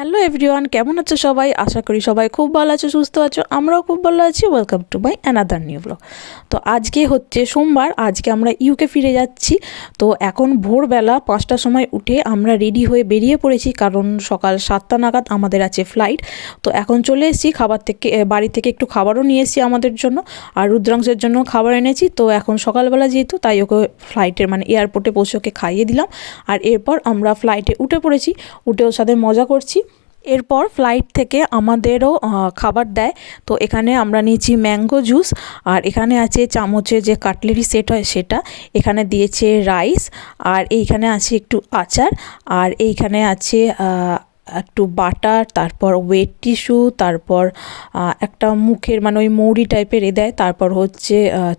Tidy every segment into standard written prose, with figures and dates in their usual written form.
Hello everyone, কেমন আছো সবাই? আশা করি সবাই খুব ভালো আছো, সুস্থ আছো। আমরাও খুব ভালো আছি। Welcome to my another new blog. তো আজকে হচ্ছে সোমবার, আজকে আমরা ইউকে ফিরে যাচ্ছি। তো এখন ভোরবেলা 5টার সময় উঠে আমরা রেডি হয়ে বেরিয়ে পড়েছি, কারণ সকাল 7টা নাগাদ আমাদের আছে ফ্লাইট। তো এখন চলে এসেছি, বাড়ি থেকে একটু খাবারও নিয়ে এসেছি আমাদের জন্য, আর রুদ্রাংশের জন্য খাবার এনেছি। তো এখন সকালবেলা যেহেতু, তাই ওকে ফ্লাইটের এয়ারপোর্টে বসে ওকে খাইয়ে দিলাম। আর এরপর আমরা ফ্লাইটে উঠে পড়েছি, উঠে ওর সাথে মজা করছি। এরপর ফ্লাইট থেকে আমাদেরও খাবার দেয়। তো এখানে আমরা নিয়েছি ম্যাঙ্গো জুস, আর এখানে আছে চামচের যে কাটলেরি সেট হয় সেটা, এখানে দিয়েছে রাইস, আর এইখানে আছে একটু আচার, আর এইখানে আছে একটু বাটার, তারপর ওয়েট টিস্যু, তারপর একটা মুখের ওই মৌরি টাইপের দেয়, তারপর হচ্ছে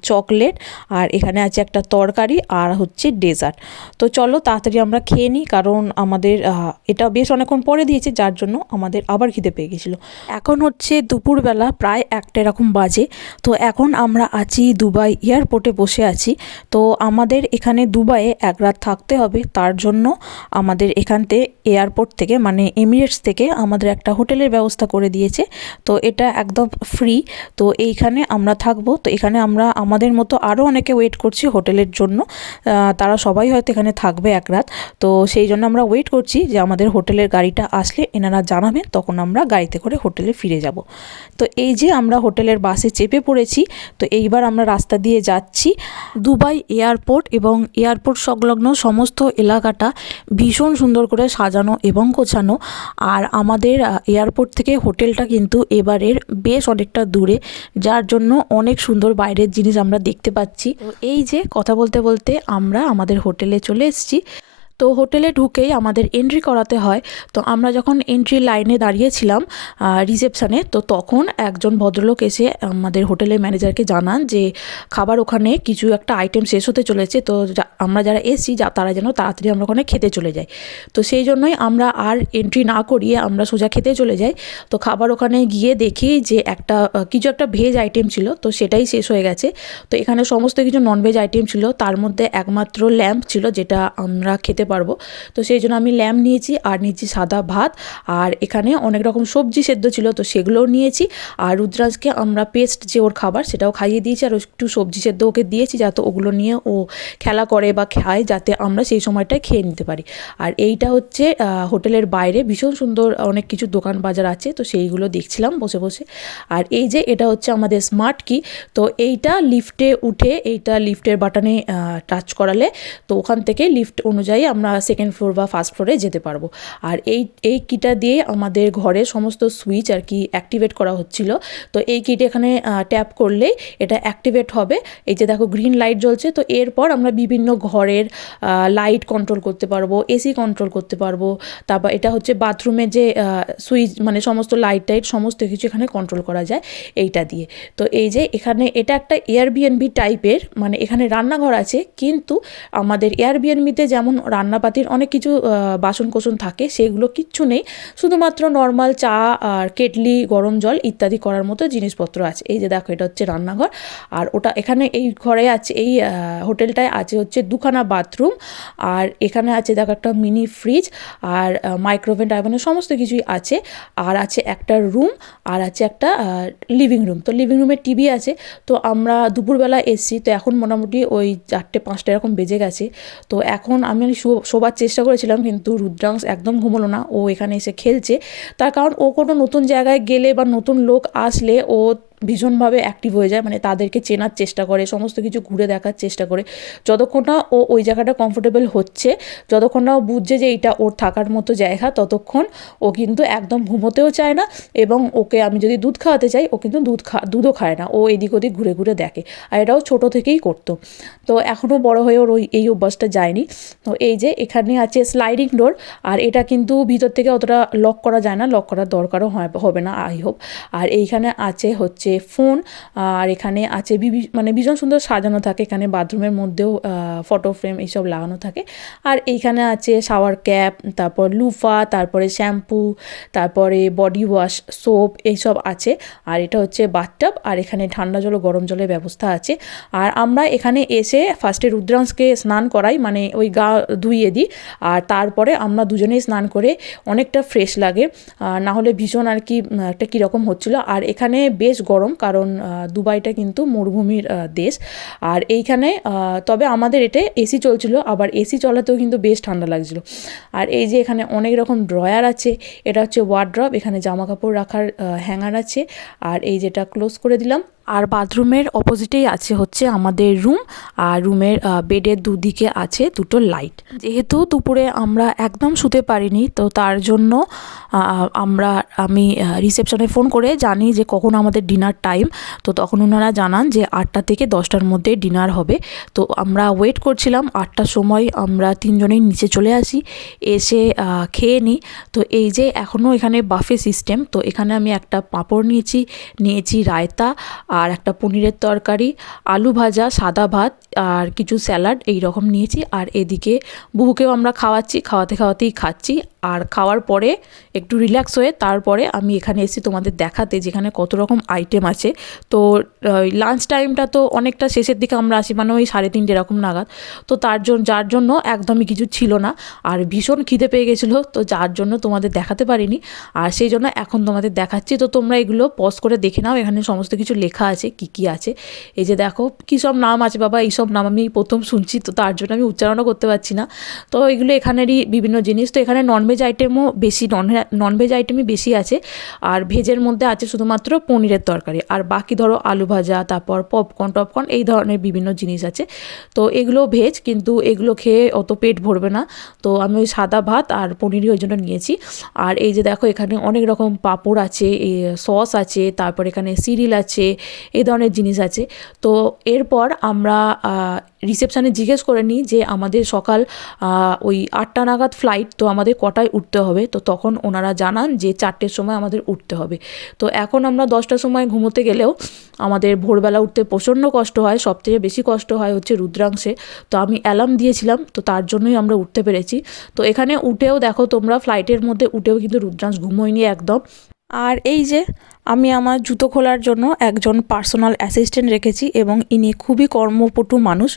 চকলেট, আর এখানে আছে একটা তরকারি, আর হচ্ছে ডেজার্ট। তো চলো তাড়াতাড়ি আমরা খেয়ে নিই, কারণ আমাদের এটা বেশ অনেকক্ষণ পরে দিয়েছে, যার জন্য আমাদের আবার খিদে পেয়ে গেছিলো। এখন হচ্ছে দুপুরবেলা প্রায় 1টা এরকম বাজে। তো এখন আমরা আছি দুবাই এয়ারপোর্টে বসে আছি। তো আমাদের এখানে দুবাইয়ে 1 রাত থাকতে হবে, তার জন্য আমাদের এখানতে এয়ারপোর্ট থেকে এমিরেটস থেকে আমাদের একটা হোটেলের ব্যবস্থা করে দিয়েছে। তো এটা একদম ফ্রি। তো এইখানে আমরা থাকবো। তো এখানে আমরা আমাদের মতো আরও অনেকে ওয়েট করছি হোটেলের জন্য, তারা সবাই হয়তো এখানে থাকবে 1 রাত। তো সেই জন্য আমরা ওয়েট করছি যে আমাদের হোটেলের গাড়িটা আসলে এনারা জানাবেন, তখন আমরা গাড়িতে করে হোটেলে ফিরে যাব। তো এই যে আমরা হোটেলের বাসে চেপে পড়েছি। তো এইবার আমরা রাস্তা দিয়ে যাচ্ছি। দুবাই এয়ারপোর্ট এবং এয়ারপোর্ট সংলগ্ন সমস্ত এলাকাটা ভীষণ সুন্দর করে সাজানো এবং গোছানো। আর আমাদের এয়ারপোর্ট থেকে হোটেলটা কিন্তু এবারের বেশ অনেকটা দূরে, যার জন্য অনেক সুন্দর বাইরের জিনিস আমরা দেখতে পাচ্ছি। তো এই যে কথা বলতে বলতে আমরা আমাদের হোটেলে চলে এসেছি। তো হোটেলে ঢুকেই আমাদের এন্ট্রি করাতে হয়। তো আমরা যখন এন্ট্রি লাইনে দাঁড়িয়েছিলাম রিসেপশানে, তো তখন একজন ভদ্রলোক এসে আমাদের হোটেলের ম্যানেজারকে জানান যে খাবার ওখানে কিছু একটা আইটেম শেষ হতে চলেছে। তো আমরা যারা এসছি তারা যেন তাড়াতাড়ি আমরা ওখানে খেতে চলে যাই। তো সেই জন্যই আমরা আর এন্ট্রি না করিয়ে আমরা সোজা খেতে চলে যাই। তো খাবার ওখানে গিয়ে দেখি যে কিছু একটা ভেজ আইটেম ছিল, তো সেটাই শেষ হয়ে গেছে। তো এখানে সমস্ত কিছু ননভেজ আইটেম ছিল, তার মধ্যে একমাত্র ল্যাম্প ছিল যেটা আমরা খেতে পারবো। তো সেই জন্য আমি ল্যাম্প নিয়েছি, আর নিয়েছি সাদা ভাত, আর এখানে অনেক রকম সবজি সেদ্ধ ছিল, তো সেগুলোও নিয়েছি। আর রুদ্রাজকে আমরা পেস্ট যে ওর খাবার সেটাও খাইয়ে দিয়েছি, আর একটু সবজি সেদ্ধ ওকে দিয়েছি, যাতে ওগুলো নিয়ে ও খেলা করে বা খায়, যাতে আমরা সেই সময়টায় খেয়ে নিতে পারি। আর এইটা হচ্ছে হোটেলের বাইরে ভীষণ সুন্দর অনেক কিছু দোকান বাজার আছে, তো সেইগুলো দেখছিলাম বসে বসে। আর এই যে এটা হচ্ছে আমাদের স্মার্ট কি। তো এইটা লিফটে উঠে, এইটা লিফটের বাটনে টাচ করালে তো ওখান থেকে লিফট অনুযায়ী আমরা সেকেন্ড ফ্লোর বা ফার্স্ট ফ্লোরে যেতে পারবো। আর এই কিটা দিয়ে আমাদের ঘরের সমস্ত সুইচ আর কি অ্যাক্টিভেট করা হচ্ছিল। তো এই কিট এখানে ট্যাপ করলেই এটা অ্যাক্টিভেট হবে। এই যে দেখো গ্রিন লাইট জ্বলছে। তো এরপর আমরা বিভিন্ন ঘরের লাইট কন্ট্রোল করতে পারবো, এসি কন্ট্রোল করতে পারবো। তারপর এটা হচ্ছে বাথরুমে যে সুইচ সমস্ত লাইট টাইট সমস্ত কিছু এখানে কন্ট্রোল করা যায় এইটা দিয়ে। তো এই যে এখানে এটা একটা এয়ারবিএনবি টাইপের, এখানে রান্নাঘর আছে, কিন্তু আমাদের এয়ারবিএনবিতে যেমন রান্নাপাতির অনেক কিছু বাসনকোসন থাকে, সেগুলো কিচ্ছু নেই। শুধুমাত্র নর্মাল চা আর কেটলি, গরম জল ইত্যাদি করার মতো জিনিসপত্র আছে। এই যে দেখো এটা হচ্ছে রান্নাঘর। আর ওটা এখানে এই ঘরে আছে, এই হোটেলটায় আছে হচ্ছে 2খানা বাথরুম, আর এখানে আছে দেখো একটা মিনি ফ্রিজ, আর মাইক্রোওভেন টাইপের সমস্ত কিছুই আছে। আর আছে একটা রুম, আর আছে একটা লিভিং রুম। তো লিভিং রুমে টিভি আছে। তো আমরা দুপুরবেলা এসছি, তো এখন মোটামুটি ওই 4টে-5টা এরকম বেজে গেছে। তো এখন আমি শোবার চেষ্টা করেছিলাম, কিন্তু রুদ্রাংশ একদম ঘুমোলো না, ও এখানে এসে খেলছে। তার কারণ ও কোনো নতুন জায়গায় গেলে বা নতুন লোক আসলে ও ভীষণভাবে অ্যাক্টিভ হয়ে যায়, তাদেরকে চেনার চেষ্টা করে, সমস্ত কিছু ঘুরে দেখার চেষ্টা করে। যতক্ষণ না ও ওই জায়গাটা কমফোর্টেবল হচ্ছে, যতক্ষণ না ও বুঝছে যে এইটা ওর থাকার মতো জায়গা, ততক্ষণ ও কিন্তু একদম ঘুমোতেও চায় না। এবং ওকে আমি যদি দুধ খাওয়াতে চাই, ও কিন্তু দুধও খায় না, ও এদিক ওদিক ঘুরে ঘুরে দেখে। আর এটাও ছোটো থেকেই করতো। তো এখনও বড় হয়ে ওর এই অভ্যাসটা যায়নি। তো এই যে এখানে আছে স্লাইডিং ডোর, আর এটা কিন্তু ভিতর থেকে অতটা লক করা যায় না, লক করার দরকারও হবে না, আই হোপ। আর এইখানে আছে হচ্ছে আছে ফোন, আর এখানে আছে মানে ভীষণ সুন্দর সাজানো থাকে, এখানে বাথরুমের মধ্যেও ফটো ফ্রেম এইসব লাগানো থাকে। আর এইখানে আছে শাওয়ার ক্যাপ, তারপর লুফা, তারপরে শ্যাম্পু, তারপরে বডি ওয়াশ, সোপ এইসব আছে। আর এটা হচ্ছে বাথটাব, আর এখানে ঠান্ডা জল ও গরম জলের ব্যবস্থা আছে। আর আমরা এখানে এসে ফার্স্টে রুদ্রাংশকে স্নান করাই, মানে ওই গা ধুইয়ে দিই, আর তারপরে আমরা দুজনেই স্নান করে অনেকটা ফ্রেশ লাগে, না হলে ভীষণ আর কি একটা কীরকম হচ্ছিলো। আর এখানে বেশ গরম, কারণ দুবাইটা কিন্তু মরুভূমির দেশ। আর এইখানে তবে আমাদের এটা এসি চলছিল, আবার এসি চলাতেও কিন্তু বেশ ঠান্ডা লাগছিল। আর এই যে এখানে অনেক রকম ড্রয়ার আছে, এটা হচ্ছে ওয়ার্ড্রপ, এখানে জামা কাপড় রাখার হ্যাঙ্গার আছে। আর এই যেটা ক্লোজ করে দিলাম। আর বাথরুমের অপোজিটেই আছে হচ্ছে আমাদের রুম, আর রুমের বেডের দুদিকে আছে দুটো লাইট। যেহেতু দুপুরে আমরা একদম শুতে পারিনি, তো তার জন্য আমি রিসেপশনে ফোন করে জানি যে কখন আমাদের ডিনার টাইম। তো তখন ওনারা জানান যে 8টা থেকে 10টার মধ্যে ডিনার হবে। তো আমরা ওয়েট করছিলাম, 8টার সময় আমরা তিনজনেই নিচে চলে আসি, এসে খেয়ে নিই। তো এই যে এখনও এখানে বাফে সিস্টেম, তো এখানে আমি একটা পাঁপড় নিয়েছি রায়তা, আর একটা পনিরের তরকারি, আলু ভাজা, সাদা ভাত, আর কিছু স্যালাড এই রকম নিয়েছি। আর এদিকে বুহুকেও আমরা খাওয়াতেই খাচ্ছি। আর খাওয়ার পরে একটু রিল্যাক্স হয়ে তারপরে আমি এখানে এসেছি তোমাদের দেখাতে যেখানে কত রকম আইটেম আছে। তো লাঞ্চ টাইমটা তো অনেকটা শেষের দিকে আমরা আসি, মানে ওই 3:30 এরকম নাগাদ। তো যার জন্য একদমই কিছু ছিল না, আর ভীষণ খিদে পেয়ে গেছিলো, তো যার জন্য তোমাদের দেখাতে পারিনি। আর সেই জন্য এখন তোমাদের দেখাচ্ছি। তো তোমরা এগুলো পজ করে দেখে নাও, এখানে সমস্ত কিছু লেখা আছে কি আছে। এই যে দেখো কী সব নাম আছে বাবা, এইসব নাম আমি প্রথম শুনছি, তো তার জন্য আমি উচ্চারণও করতে পারছি না। তো এগুলো এখানেরই বিভিন্ন জিনিস। তো এখানে ননভেজ আইটেমও বেশি, ননভেজ আইটেমই বেশি আছে। আর ভেজের মধ্যে আছে শুধুমাত্র পনিরের তরকারি, আর বাকি ধরো আলু ভাজা, তারপর পপকর্ন এই ধরনের বিভিন্ন জিনিস আছে। তো এগুলো ভেজ, কিন্তু এগুলো খেয়ে অত পেট ভরবে না, তো আমি ওই সাদা ভাত আর পনিরই ওই জন্য নিয়েছি। আর এই যে দেখো এখানে অনেক রকম পাঁপড় আছে, সস আছে, তারপর এখানে সিরিল আছে, এই ধরনের জিনিস আছে। তো এরপর আমরা রিসেপশানে জিজ্ঞেস করে নিই যে আমাদের সকাল ওই 8টা নাগাদ ফ্লাইট, তো আমাদের কটায় উঠতে হবে। তো তখন ওনারা জানান যে 4টের সময় আমাদের উঠতে হবে। তো এখন আমরা 10টার সময় ঘুমোতে গেলেও আমাদের ভোরবেলা উঠতে প্রচণ্ড কষ্ট হয়, সবথেকে বেশি কষ্ট হয় হচ্ছে রুদ্রাংশে। তো আমি অ্যালার্ম দিয়েছিলাম, তো তার জন্যই আমরা উঠতে পেরেছি। তো এখানে উঠেও দেখো তোমরা, ফ্লাইটের মধ্যে উঠেও কিন্তু রুদ্রাংশ ঘুমোয়নি একদম। আর এই যে আমি আমার জুতো খোলার জন্য একজন পার্সোনাল অ্যাসিস্ট্যান্ট রেখেছি, এবং ইনি খুবই কর্মপটু মানুষ।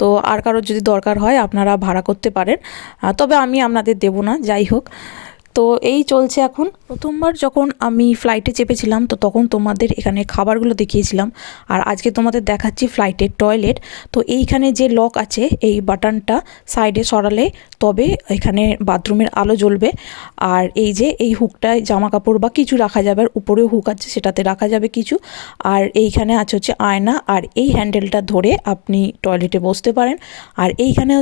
তো আর কারোর যদি দরকার হয় আপনারা ভাড়া করতে পারেন, তবে আমি আপনাদের দেবো না, যাই হোক। তো এই চলছে এখন। প্রথমবার যখন আমি ফ্লাইটে চেপেছিলাম, তো তখন তোমাদের এখানে খাবারগুলো দেখিয়েছিলাম, আর আজকে তোমাদের দেখাচ্ছি ফ্লাইটের টয়লেট। তো এইখানে যে লক আছে, এই বাটনটা সাইডে সরালে তবে এখানে বাথরুমের আলো জ্বলবে। আর এই যে এই হুকটায় জামা কাপড় বা কিছু রাখা যাবে, আর উপরেও হুক আছে, সেটাতে রাখা যাবে কিছু। আর এইখানে আছে হচ্ছে আয়না, আর এই হ্যান্ডেলটা ধরে আপনি টয়লেটে বসতে পারেন। আর এইখানে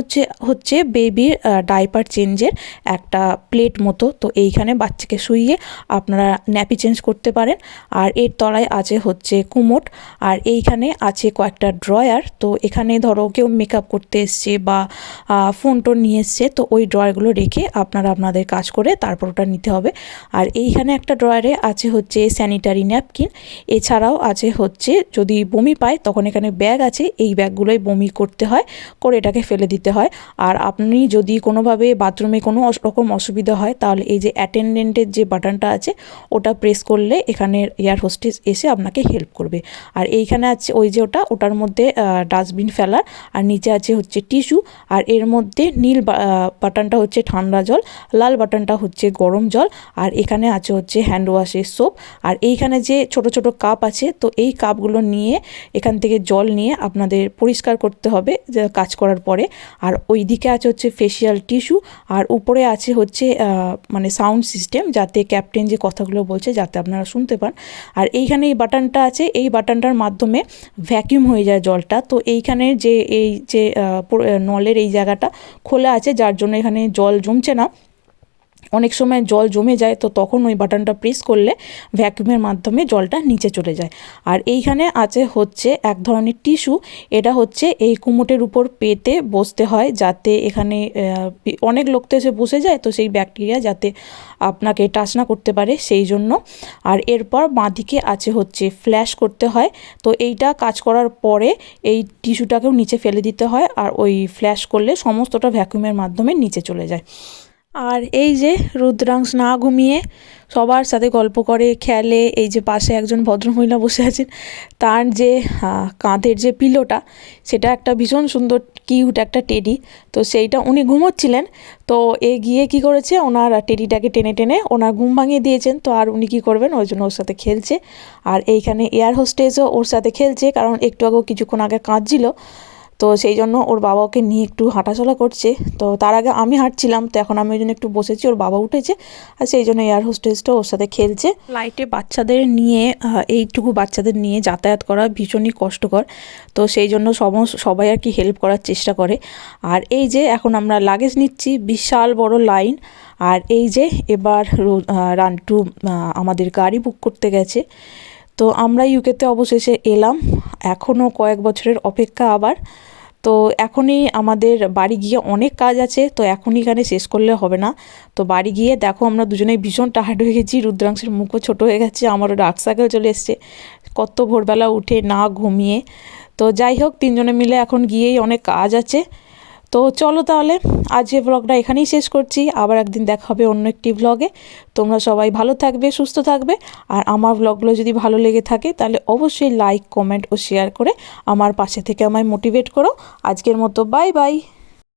হচ্ছে বেবির ডাইপার চেঞ্জের একটা প্লেট মতো, তো এইখানে বাচ্চাকে শুইয়ে আপনারা ন্যাপি চেঞ্জ করতে পারেন। আর এর তলায় আছে হচ্ছে কুমোট, আর এইখানে আছে কয়েকটা ড্রয়ার। তো এখানে ধরো কেউ মেকআপ করতে এসছে বা ফোন টোন নিয়ে এসছে, তো ওই ড্রয়ারগুলো রেখে আপনারা আপনাদের কাজ করে তারপর ওটা নিতে হবে। আর এইখানে একটা ড্রয়ারে আছে হচ্ছে স্যানিটারি ন্যাপকিন, এছাড়াও আছে হচ্ছে যদি বমি পায় তখন এখানে ব্যাগ আছে, এই ব্যাগগুলোই বমি করতে হয়, করে এটাকে ফেলে দিতে হয়। আর আপনি যদি কোনোভাবে বাথরুমে কোনো রকম অসুবিধা হয়, তাহলে এই যে অ্যাটেন্ডেন্টের যে বাটনটা আছে ওটা প্রেস করলে এখানের এয়ার হোস্টেস এসে আপনাকে হেল্প করবে। আর এইখানে আছে ওই যে ওটার মধ্যে ডাস্টবিন ফেলার, আর নিচে আছে হচ্ছে টিস্যু। আর এর মধ্যে নীল বাটনটা হচ্ছে ঠান্ডা জল, লাল বাটনটা হচ্ছে গরম জল, আর এখানে আছে হচ্ছে হ্যান্ড ওয়াশের সোপ। আর এইখানে যে ছোট ছোট কাপ আছে, তো এই কাপগুলো নিয়ে এখান থেকে জল নিয়ে আপনাদের পরিষ্কার করতে হবে কাজ করার পরে। আর ওই দিকে আছে হচ্ছে ফেসিয়াল টিস্যু, আর উপরে আছে হচ্ছে মানে সাউন্ড সিস্টেম, যাতে ক্যাপ্টেন যে কথাগুলো বলছে যাতে আপনারা শুনতে পান। আর এইখানে এই বাটনটা আছে, এই বাটনটার মাধ্যমে ভ্যাকিউম হয়ে যায় জলটা। তো এইখানে এই যে নলের এই জায়গাটা খোলা আছে, যার জন্য এখানে জল জমছে না। অনেক সময় জল জমে যায়, তো তখন ওই বাটনটা প্রেস করলে ভ্যাকুমের মাধ্যমে জলটা নিচে চলে যায়। আর এইখানে আছে হচ্ছে এক ধরনের টিস্যু, এটা হচ্ছে এই কুমোটের উপর পেতে বসতে হয়, যাতে এখানে অনেক লোক তো এসে বসে যায়, তো সেই ব্যাকটেরিয়া যাতে আপনাকে টাচ না করতে পারে সেই জন্য। আর এরপর বাঁদিকে আছে হচ্ছে ফ্ল্যাশ করতে হয়, তো এইটা কাজ করার পরে এই টিস্যুটাকেও নিচে ফেলে দিতে হয়, আর ওই ফ্ল্যাশ করলে সমস্তটা ভ্যাকুমের মাধ্যমে নিচে চলে যায়। আর এই যে রুদ্রাংশ না ঘুমিয়ে সবার সাথে গল্প করে, খেলে। এই যে পাশে একজন ভদ্রমহিলা বসে আছেন, তার যে কাঁধের যে পিলোটা, সেটা একটা ভীষণ সুন্দর কিউট একটা টেডি, তো সেইটা উনি ঘুমোচ্ছিলেন, তো এ গিয়ে কী করেছে, ওনার টেডিটাকে টেনে টেনে ওনার ঘুম ভাঙিয়ে দিয়েছেন। তো আর উনি কী করবেন, ওই জন্য ওর সাথে খেলছে। আর এইখানে এয়ার হোস্টেসও ওর সাথে খেলছে, কারণ একটু আগেও কিছুক্ষণ আগে কাঁদছিল, তো সেই জন্য ওর বাবা ওকে নিয়ে একটু হাঁটাচলা করছে। তো তার আগে আমি হাঁটছিলাম, তো এখন আমি ওই জন্য একটু বসেছি, ওর বাবা উঠেছে, আর সেই জন্য এয়ার হোস্টেসটা ওর সাথে খেলছে। ফ্লাইটে বাচ্চাদের নিয়ে এইটুকু বাচ্চাদের নিয়ে যাতায়াত করা ভীষণই কষ্টকর, তো সেই জন্য সবাই আর কি হেল্প করার চেষ্টা করে। আর এই যে এখন আমরা লাগেজ নিচ্ছি, বিশাল বড় লাইন। আর এই যে এবার রান্টু আমাদের গাড়ি বুক করতে গেছে, তো আমরা ইউকেতে অবশেষে এলাম। এখনও কয়েক বছরের অপেক্ষা আবার। তো এখনই আমাদের বাড়ি গিয়ে অনেক কাজ আছে, তো এখনই এখানে শেষ করলে হবে না। তো বাড়ি গিয়ে দেখো আমরা দুজনেই ভীষণ টায়ার্ড হয়ে গেছি, রুদ্রাংশের মুখও ছোটো হয়ে গেছে, আমারও ডার্ক সার্কেল চলে এসছে, কত ভোরবেলা উঠে না ঘুমিয়ে। তো যাই হোক, তিনজনে মিলে এখন গিয়েই অনেক কাজ আছে। তো চলো তাহলে আজকে ব্লগটা এখানেই শেষ করছি, আবার একদিন দেখা হবে অন্য একটি ব্লগে। তোমরা সবাই ভালো থাকবে, সুস্থ থাকবে, আর আমার ব্লগগুলো যদি ভালো লেগে থাকে তাহলে অবশ্যই লাইক, কমেন্ট ও শেয়ার করে আমার পাশে থেকে আমায় মোটিভেট করো। আজকের মতো বাই বাই।